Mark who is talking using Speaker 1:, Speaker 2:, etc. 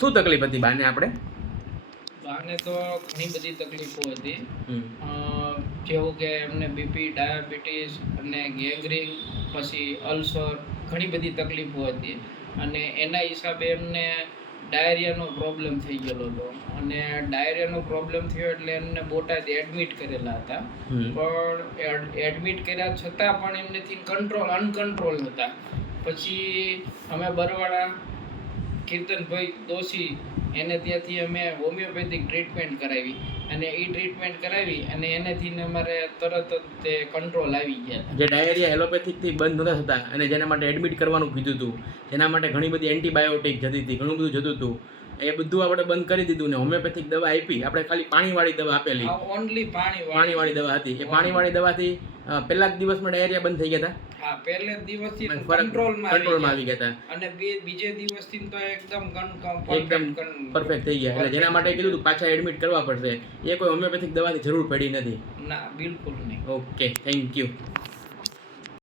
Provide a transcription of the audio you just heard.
Speaker 1: શું તકલીફ હતી બાને આપણે?
Speaker 2: બાને તો ઘણી બધી તકલીફો હતી. જેવું કે એમને બીપી ડાયાબિટીસ અને ગેંગરીન પછી અલ્સર ઘણી બધી તકલીફો હતી. અને એના હિસાબે એમને ડાયરિયાનો પ્રોબ્લેમ થઈ ગયેલો હતો. અને ડાયરિયાનો પ્રોબ્લેમ થયો એટલે એમને બોટાદ એડમિટ કરેલા હતા. પણ એડમિટ કર્યા છતાં પણ એમનેથી કંટ્રોલ અનકંટ્રોલ હતા. પછી અમે બરવાડા કીર્તનભાઈ દોશી એને ત્યાંથી અમે હોમિયોપેથિક ટ્રીટમેન્ટ કરાવી. અને એ ટ્રીટમેન્ટ કરાવી અને એનેથી અમારે તરત જ તે કંટ્રોલ આવી ગયા
Speaker 1: જે ડાયરિયા એલોપેથિકથી બંધ નહોતા થતા અને જેના માટે એડમિટ કરવાનું કીધું હતું જેના માટે ઘણી બધી એન્ટીબાયોટિક જતી હતી ઘણું બધું જતું હતું એ બધું આપણે બંધ કરી દીધું ને હોમિયોપેથિક દવા આપી આપણે ખાલી પાણીવાળી દવા આપેલી.
Speaker 2: ઓનલી પાણી
Speaker 1: પાણીવાળી. દવા હતી. એ પાણીવાળી દવાથી પહેલા જ દિવસમાં ડાયરિયા બંધ થઈ ગયા હતા.
Speaker 2: હા પહેલે દિવસથી કંટ્રોલમાં
Speaker 1: કંટ્રોલમાં
Speaker 2: આવી
Speaker 1: આવી ગયા હતા
Speaker 2: અને બીજે દિવસથી તો એકદમ
Speaker 1: એકદમ પરફેક્ટ થઈ ગયા. એટલે જેના માટે કીધું હતું પાછા એડમિટ કરવા પડશે. એ કોઈ હોમિયોપેથિક દવાની જરૂર પડી નથી.
Speaker 2: ના બિલકુલ નહીં.
Speaker 1: Okay thank you